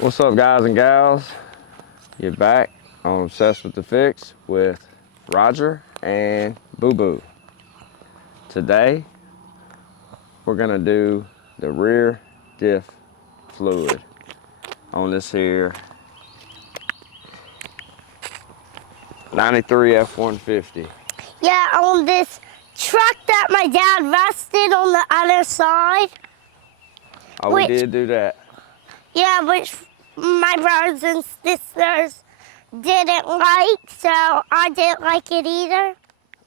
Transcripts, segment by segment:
What's up, guys and gals? You're back on Obsessed with the Fix with Roger and Boo Boo. Today, we're gonna do the rear diff fluid on this here 93 F-150. Yeah, on this truck that my dad rusted on the other side. Oh, we did do that. Yeah, which my brothers and sisters didn't like, so I didn't like it either.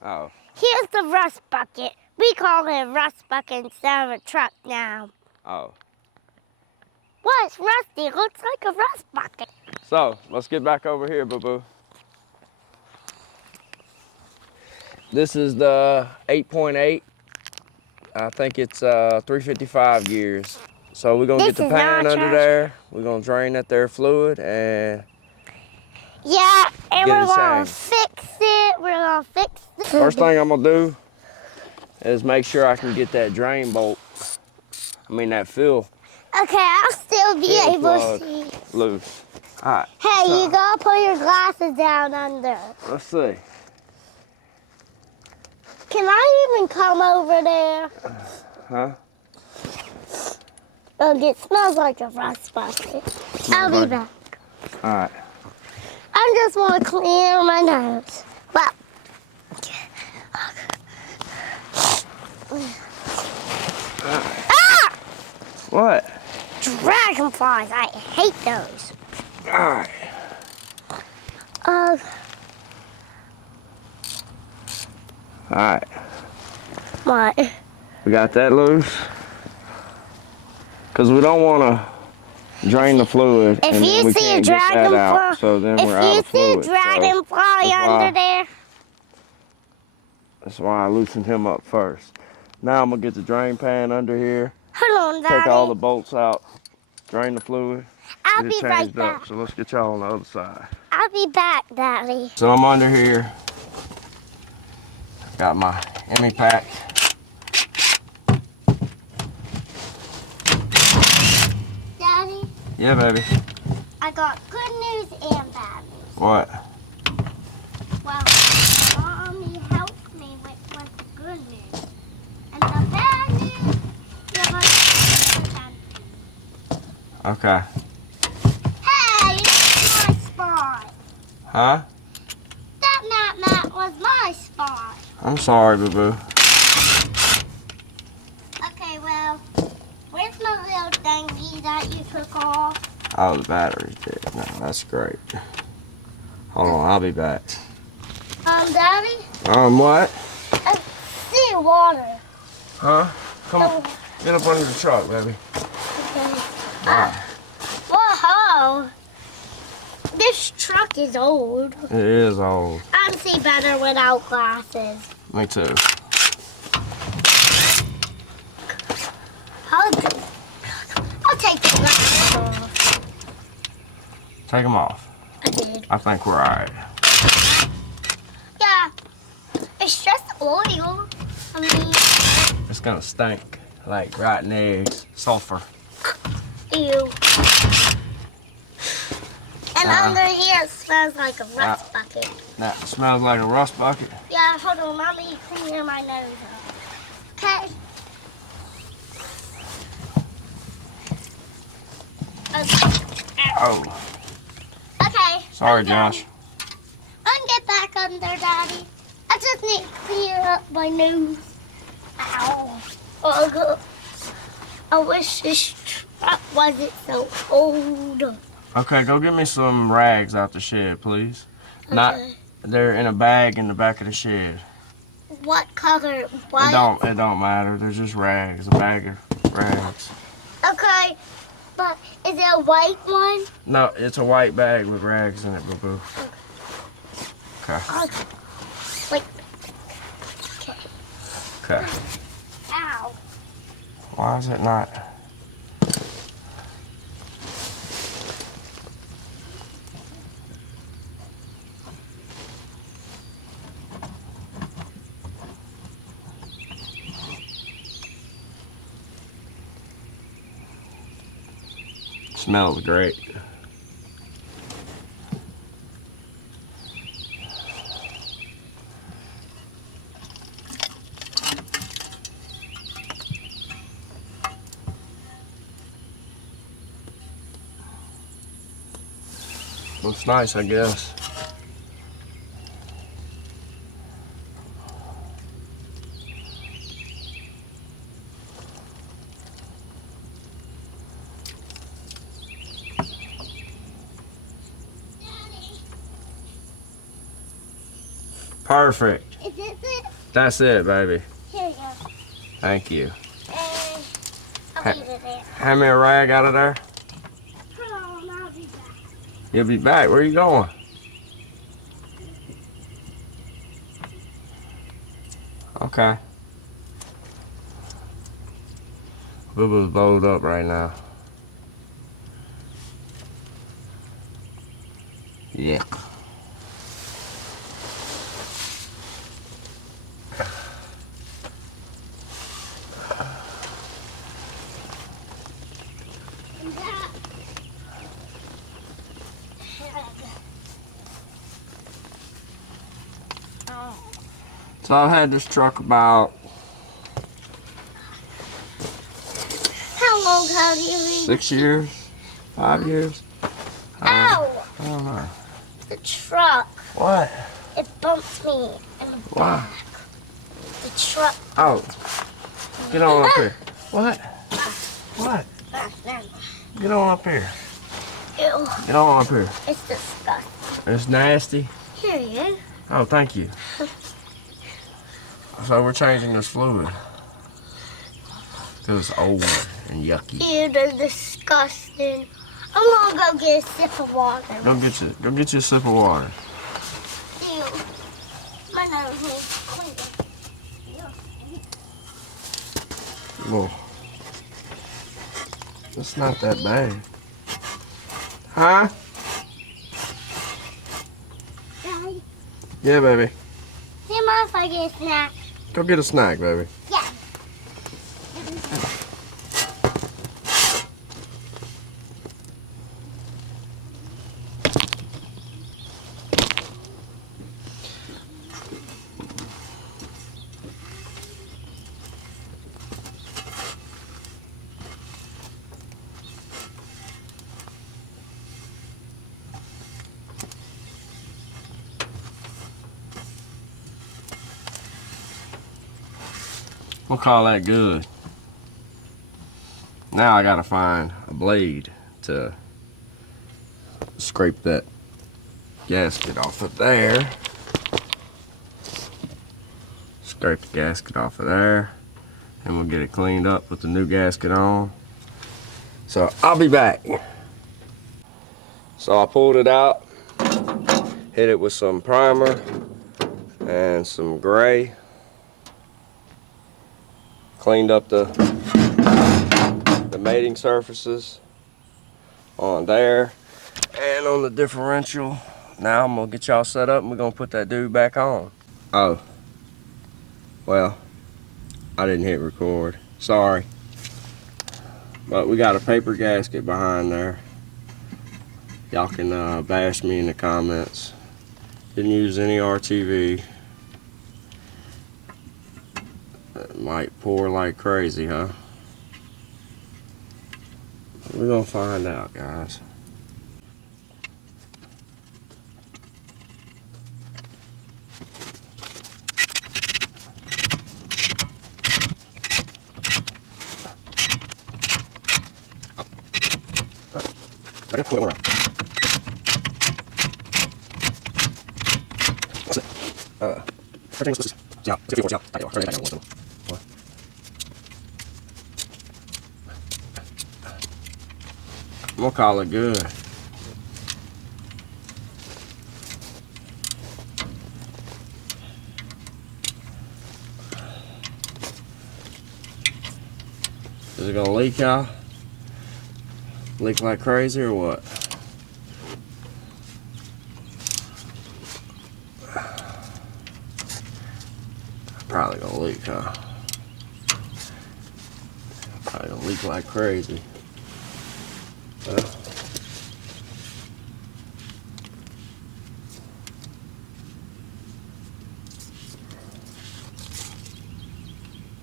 Oh. Here's the rust bucket. We call it a rust bucket instead of a truck now. Oh. Well, it's rusty. It looks like a rust bucket. So, let's get back over here, Boo Boo. This is the 8.8. I think it's 355 gears. So we're gonna get the pan under there. We're gonna drain that there fluid and yeah, and we're gonna fix it. We're gonna fix it. First thing I'm gonna do is make sure I can get that drain bolt. That fill. Okay, I'll still be able to see. Loose. All right. Hey, so, you gotta put your glasses down under. Let's see. Can I even come over there? Huh? Oh, it smells like a rust bucket. I'll be back. All right. I just want to clear my nose. Well. Ah! What? Dragonflies. I hate those. All right. All right. What? We got that loose. Because we don't want to drain the fluid. If you see a dragonfly, so then we're out of fluid. If you see a dragonfly under there. That's why I loosened him up first. Now I'm going to get the drain pan under here. Hold on, Daddy. Take all the bolts out. Drain the fluid. I'll be right back. So let's get y'all on the other side. I'll be back, Daddy. So I'm under here. Got my Emmy pack. Daddy? Yeah, baby. I got good news and bad news. What? Well, Mommy helped me with the good news. And the bad news, you're going to bad news. Okay. Hey, that's my spot. Huh? That mat was my spot. I'm sorry, boo-boo. Okay, well, where's my little thingy that you took off? Oh, the battery's dead. No, that's great. Hold on, I'll be back. Daddy? What? I see water. Huh? Come on. Get up under the truck, baby. Okay. Whoa! This truck is old. It is old. I see better without glasses. Me too. I'll take the glasses off. Take them off. I did. I think we're all right. Yeah. It's just oil. It's gonna stink like rotten eggs, sulfur. Ew. And under here it smells like a rust bucket. That smells like a rust bucket? Yeah, hold on, let me clear my nose up. Okay. Oh. Okay. Sorry, Josh. I can get back under, Daddy. I just need to clear up my nose. Ow. Oh, I wish this truck wasn't so old. Okay, go get me some rags out the shed, please. Okay. They're in a bag in the back of the shed. What color? White? It don't matter. They're just rags. A bag of rags. Okay, but is it a white one? No, it's a white bag with rags in it, boo-boo. Okay. Wait. Okay. Ow. Why is it not? Smells great. Looks nice, I guess. Perfect. Is this it? That's it, baby. Here you go. Thank you. And I'll leave it there. Hand me a rag out of there. Hold on, I'll be back. You'll be back. Where are you going? Okay. Boo Boo's bowled up right now. Yeah. And that. Oh. So I've had this truck about How long have you been? 6 years, 5 years. Ow! I don't know. The truck. What? It bumped me in the Why? back. The truck. Oh, get on up here. What? What? Get on up here. Ew. Get on up here. It's disgusting. It's nasty. Here you go. Oh, thank you. So we're changing this fluid. Because it's old and yucky. Ew, they're disgusting. I'm gonna go get a sip of water. Go get you a sip of water. Ew. My nose needs cleaning. Whoa. It's not that bad. Huh? Daddy, Yeah, baby. do you mind if I get a snack? Go get a snack, baby. Yeah. We'll call that good. Now I gotta find a blade to scrape that gasket off of there. Scrape the gasket off of there, and we'll get it cleaned up with the new gasket on. So I'll be back. So I pulled it out, hit it with some primer and some gray. Cleaned up the mating surfaces on there and on the differential. Now I'm gonna get y'all set up and we're gonna put that dude back on. Oh, well, I didn't hit record, sorry. But we got a paper gasket behind there. Y'all can bash me in the comments. Didn't use any RTV. It might pour like crazy, huh? We're gonna find out, guys. We'll call it good. Is it gonna leak out? Leak like crazy or what? Probably gonna leak, huh? Probably gonna leak like crazy.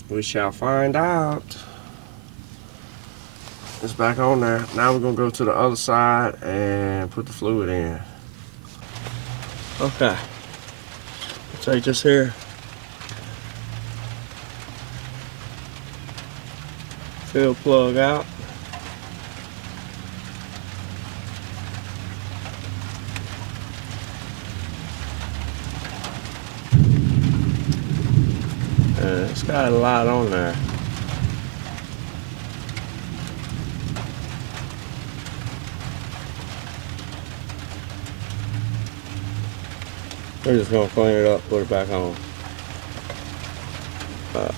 We shall find out. It's back on there. Now we're gonna go to the other side and put the fluid in. Okay. Take this here. Fill plug out. It's got a lot on there. We're just gonna clean it up, put it back on. But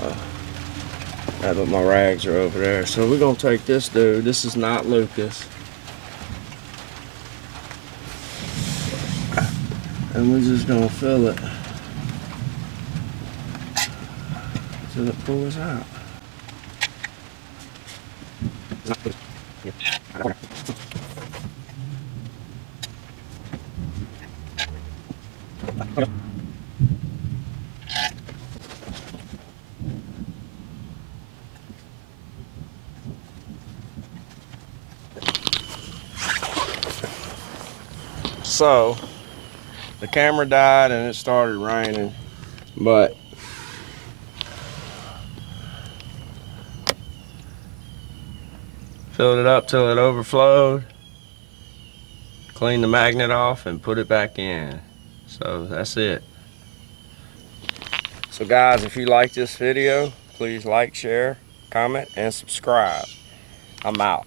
my rags are over there. So we're gonna take this dude. This is not Lucas. And we're just gonna fill it until it pours out. So the camera died and it started raining, but filled it up till it overflowed, cleaned the magnet off and put it back in. So that's it. So guys, if you like this video, please like, share, comment, and subscribe. I'm out.